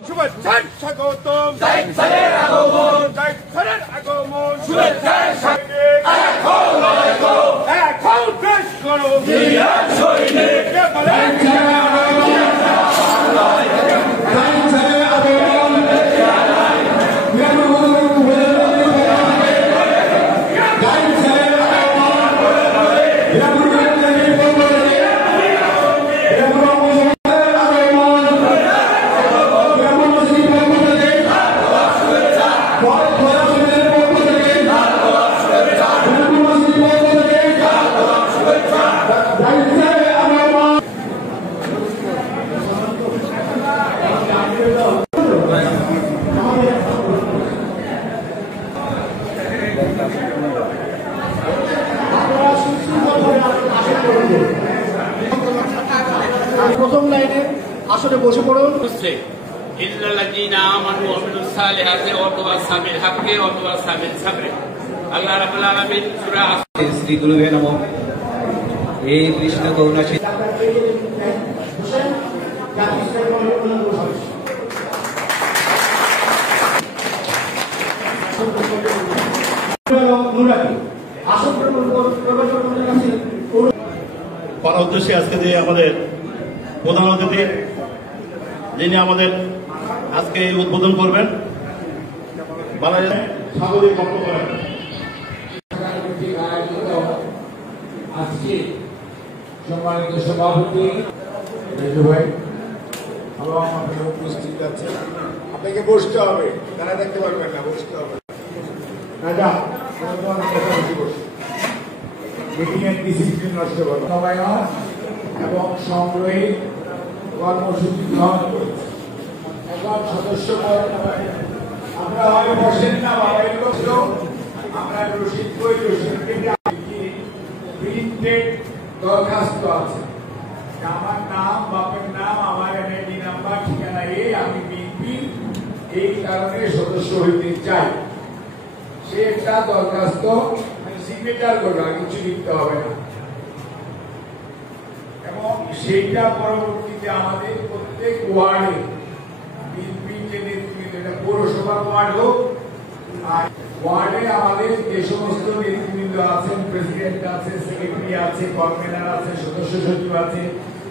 শুভেচ্ছার স্বাগতম, জাহিদ খানের আগমন, জাহিদ খানের আগমন, শুভেচ্ছার সঙ্গে এখন দেশ করো জিয়ার সৈনিক কে বলেন প্রথম লাইনে আসলে বসে পড়ুন। আল্লাহ রাব্বুল আলামিন সূরা শ্রী গুরুবে নমঃ। হে কৃষ্ণ করুণাশীল করার উদ্দেশ্যে আজকে যে আমাদের প্রধান অতিথি যিনি আমাদের আজকে উদ্বোধন করবেন স্বাগতিক বক্তব্য করেন। আজকে সম্মানিত সভাপতি ভাই এবং আপনারা উপস্থিত আছে, আপনাকে বসতে হবে, তারা দেখতে পারবেন না, বসতে হবে। ডিসিপ্লিন নষ্ট করবে এবং সংগ্রহী কর্মসূচি গ্রহণ করেছে। এখন সদস্য আমরা হয় বসেন না, আমরা রসিদ বই প্রিন্টেড দরখাস্ত আছে, আমার নাম, বাপের নাম, আমার এনআইডি নাম্বার, ঠিকানা, আমি বিএনপি এই কারণে সদস্য হইতে চাই, সে একটা দরখাস্ত সিগনেচার করবে, আর কিছু লিখতে হবে না। এবং সেইটা পরবর্তীতে আমাদের প্রত্যেক ওয়ার্ডে বিএনপি যে নেতৃত্ব, এটা পৌরসভা ওয়ার্ড হোক আর ওয়ার্ডে আমাদের যে সমস্ত নেতৃবৃন্দ আছেন, প্রেসিডেন্ট আছে, সেক্রেটারি আছে, কনভেনার আছে, সদস্য সচিব আছে,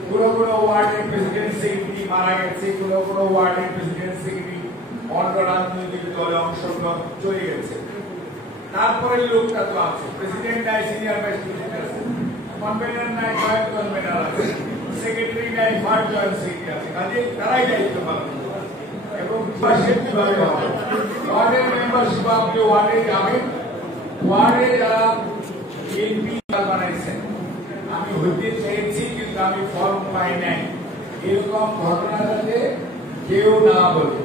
কোনো কোনো ওয়ার্ডের প্রেসিডেন্ট সেক্রেটারি মারা গেছে, কোনো কোনো ওয়ার্ডের প্রেসিডেন্ট সেক্রেটারি অন্য রাজনৈতিক দলে অংশগ্রহণ চলে গেছে, তারপরে লোকটা তো আছে, প্রেসিডেন্ট নাই, সিনিয়র ভাইস প্রেসিডেন্ট আছে, কনভেনার নাই, জয়েন্ট কনভেনার আছে, সেক্রেটারি নাই, ফার্স্ট জয়েন্ট সেক্রেটারি আছে, কাজে তারাই দায়িত্ব পালন করে। এবং কিভাবে হবে ওয়ার্ডের মেম্বারশিপ, আপনি ওয়ার্ডে যাবেন, ওয়ার্ডে যারা বিএনপি বানাইছেন, আমি হইতে চেয়েছি কিন্তু আমি ফর্ম পাই নাই, এরকম ঘটনা যাতে কেউ না বলে,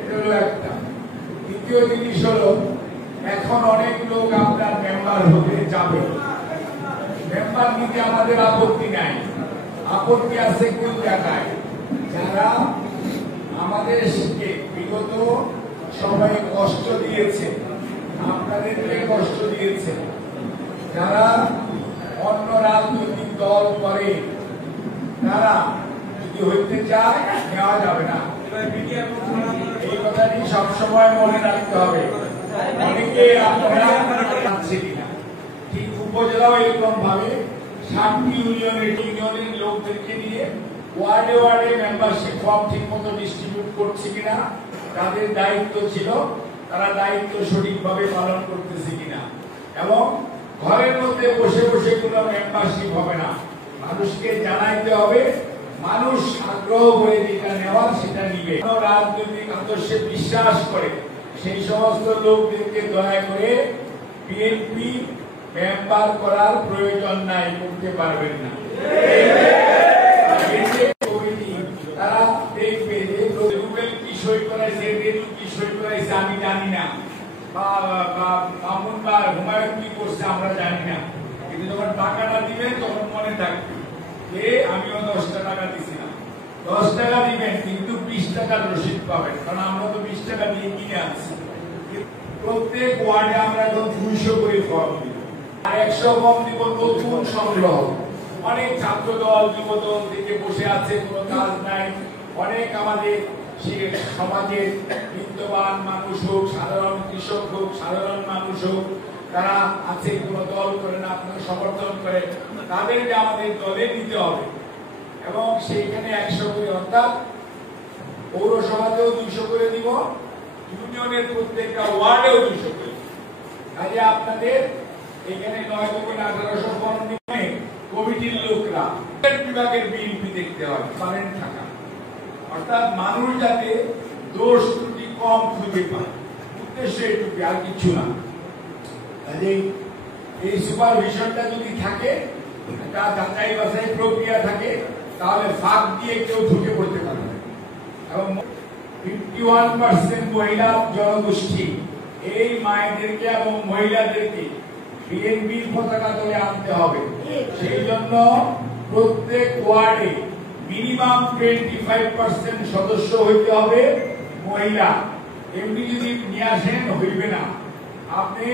এটা হলো একটা। দ্বিতীয় জিনিস হলো, এখন অনেক লোক আপনার মেম্বার হতে যাবে, মেম্বার নিতে আমাদের আপত্তি নাই, আপত্তি আছে কোন জায়গায়, যারা আমাদেরকে বিগত সবাই কষ্ট দিয়েছে, আপনাদেরকে কষ্ট দিয়েছে, যারা অন্য রাজনৈতিক দল করে, তারা যদি হইতে চায় নেওয়া যাবে না, এই কথাটি সবসময় মনে রাখতে হবে। অনেকে আপনারা ঠিক উপজেলাও এরকম ভাবে 7টি ইউনিয়নের লোকদেরকে নিয়ে ওয়ার্ডে ওয়ার্ডে মেম্বারশিপ ফর্ম ঠিক মতো ডিস্ট্রিবিউট করছে কিনা, তাদের দায়িত্ব ছিল, তারা দায়িত্ব সঠিকভাবে পালন করতেছে কিনা, এবং ঘরের মধ্যে বসে বসে কোনো মেম্বারশিপ হবে না, মানুষকে জানাইতে হবে, মানুষ আগ্রহ করে যেটা নেওয়ার সেটা নিবে। রাজনৈতিক আদর্শে বিশ্বাস করে সেই সমস্ত লোকদেরকে দয়া করে বিএনপি মেম্বার করার প্রয়োজন নাই, করতে পারবেন না। তারা দেখবে যে রুবেল কি সই করাইছে, রেনু কি সই করাইছে আমি জানি না, বা মামুন বা হুমায়ুন কি করছে আমরা জানি না, কিন্তু যখন টাকাটা দিবেন তখন মনে থাকবে যে আমিও 10টা টাকা দিছিলাম। 10 টাকা দিবেন কিন্তু 20 টাকার রসিদ পাবেন, কারণ আমরা তো 20 টাকা দিয়ে কিনে আনছি। প্রত্যেক ওয়ার্ডে আমরা এখন 200 করে ফর্ম দিব, আর 100 ফর্ম দিব নতুন সংগ্রহ। অনেক ছাত্র দল যুব দল থেকে বসে আছে, কোনো কাজ নাই, অনেক আমাদের সে সমাজের বিত্তবান মানুষ হোক, সাধারণ কৃষক হোক, সাধারণ মানুষ হোক, তারা আছে কোনো দল করে না, আপনারা সমর্থন করে, তাদেরকে আমাদের দলে নিতে হবে এবং সেইখানে 100 করে, অর্থাৎ পৌরসভাতেও 200 করে দিব, ইউনিয়নের প্রত্যেকটা ওয়ার্ডেও 200 করে। কাজে আপনাদের এখানে 9 থেকে 1895 কমিটির লোকরা বিভাগের বিএনপি দেখতে হবে, পারেন থাকা, অর্থাৎ মানুষ যাতে দোষ ত্রুটি কম খুঁজে পায়, উদ্দেশ্য এটুকু, আর কিছু না। কাজেই এই সুপারভিশনটা যদি থাকে, একটা যাচাই বাছাই প্রক্রিয়া থাকে, তাহলে ফাঁক দিয়ে কেউ ঢুকে পড়তে পারবে। এবং 51% মহিলা জনগোষ্ঠী, এই মায়েদেরকে এবং মহিলাদেরকে বিএনপির পতাকা তলে আনতে হবে। সেই জন্য প্রত্যেক ওয়ার্ডে মিনিমাম 25% সদস্য হইতে হবে মহিলা। এমনি যদি নিয়ে আসেন হইবে না, আপনি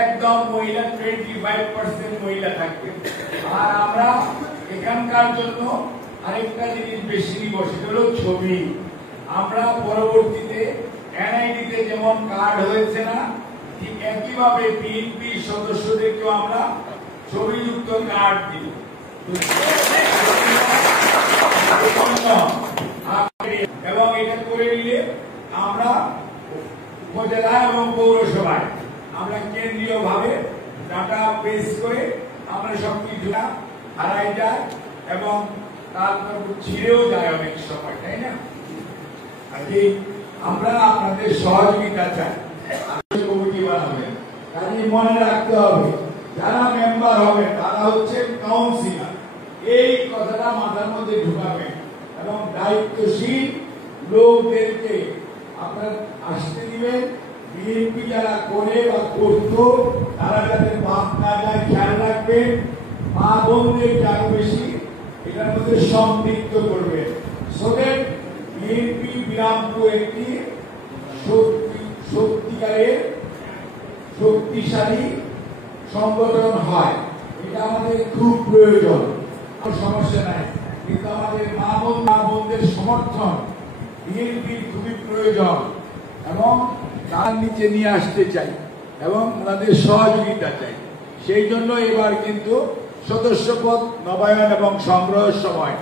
একদম মহিলা 25% মহিলা থাকবে। আর আমরা এখানকার জন্য আরেকটা জিনিস বেশি নিব, সেটা হলো ছবি। আমরা পরবর্তীতে এনআইডিতে যেমন কার্ড হয়েছে না, ঠিক একইভাবে বিএনপি সদস্যদেরকেও আমরা ছবিযুক্ত কার্ড দিব। এবং এটা করে নিলে আমরা উপজেলা এবং পৌরসভায় আমরা কেন্দ্রীয় ভাবে ডাটা বেস করে আমরা সবকিছু হারাই যায় এবং তারপর ছিঁড়েও যায় অনেক সময়, তাই না? আমরা আপনাদের সহযোগিতা চাই, কমিটি বানাবেন। কাজে মনে রাখতে হবে, যারা মেম্বার হবে তারা হচ্ছে কাউন্সিলর, এই কথাটা মাথার মধ্যে ঢুকাবেন এবং দায়িত্বশীল লোকদেরকে আপনার আসতে দিবেন। বিএনপি যারা করে বা করত, তারা যাতে বাদ না যায় খেয়াল রাখবেন। মা বোনদেরকে আরো বেশি এটার মধ্যে সম্পৃক্ত করবেন, সোদের বিএনপি বিরামপুর একটি সত্যিকারের শক্তিশালী সংগঠন হয়। এটা আমাদের খুব প্রয়োজন, সমস্যা নাই, কিন্তু আমাদের মা বোনদের সমর্থন বিএনপির খুবই প্রয়োজন এবং তার নিচে নিয়ে আসতে চাই এবং ওনাদের সহযোগিতা চাই। সেই জন্য এবার কিন্তু সদস্যপদ নবায়ন এবং সংগ্রহের সময়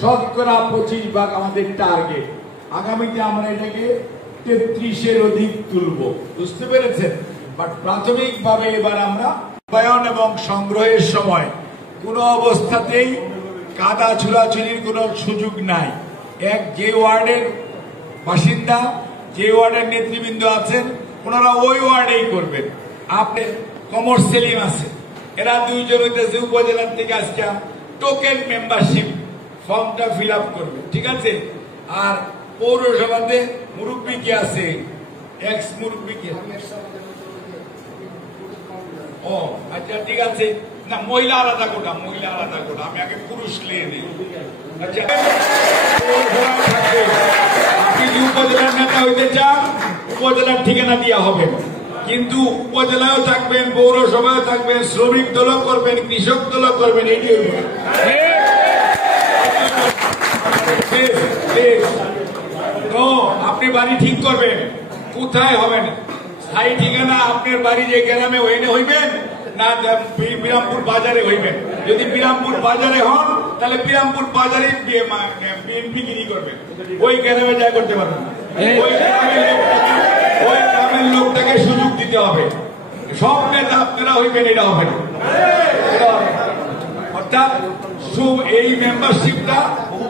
25% আমাদের টার্গেট। আগামীতে আমরা এটাকে 33-এর অধিক তুলব, বুঝতে পেরেছেন? বাট প্রাথমিকভাবে এবার আমরা নবায়ন এবং সংগ্রহের সময় কোনো অবস্থাতেই কাদা ছোড়াছুড়ির কোনো সুযোগ নাই। যে ওয়ার্ডের বাসিন্দা, যে ওয়ার্ডের নেতৃবৃন্দ আছেন, ওনারা ওই ওয়ার্ডেই করবেন। আপনার কমর সেলিম আছে, এরা 2 জন হইতেছে উপজেলার থেকে আজকে টোকেন মেম্বারশিপ ফর্মটা ফিল আপ করবে, ঠিক আছে? আর পৌরসভাতে মুরব্বী কি আছে, এক্স মুরব্বী কি? ও আচ্ছা, ঠিক আছে। না, মহিলা আলাদা কোটা, মহিলা আলাদা কোটা, আমি আগে পুরুষ লিয়ে দিই। আচ্ছা, আপনি যদি উপজেলার নেতা হইতে চান, উপজেলার ঠিকানা দেওয়া হবে, কিন্তু উপজেলায়ও থাকবেন, পৌরসভায় থাকবেন, শ্রমিক দলও করবেন, কৃষক দলও করবেন, এটি তো আপনি বাড়ি ঠিক করবেন, কোথায় হবেন স্থায়ী ঠিকানা। আপনার বাড়ি যে গ্রামে ওইনে হইবেন না বিরামপুর বাজারে হইবেন। যদি বিরামপুর বাজারে হন, তাহলে বিরামপুর বাজারে বিএনপি গিরি করবেন, ওই গ্রামে যা করতে পারবেন না। ওই গ্রামের লোকটাকে সুযোগ দিতে হবে। সব নেতা আপনারা হইবেন, এটা হবে না। অর্থাৎ এই মেম্বারশিপটা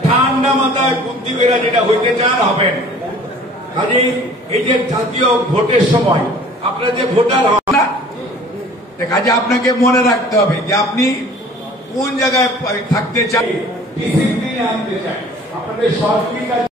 ঠান্ডা মাথায় বুদ্ধি করে যেটা হইতে চান হবেন। কাজেই এই যে জাতীয় ভোটের সময় আপনারা যে ভোটার হন না, কাজে আপনাকে মনে রাখতে হবে যে আপনি কোন জায়গায় থাকতে চাই, ডিসিপ্লিন আনতে চাই। আপনাদের সহযোগিতা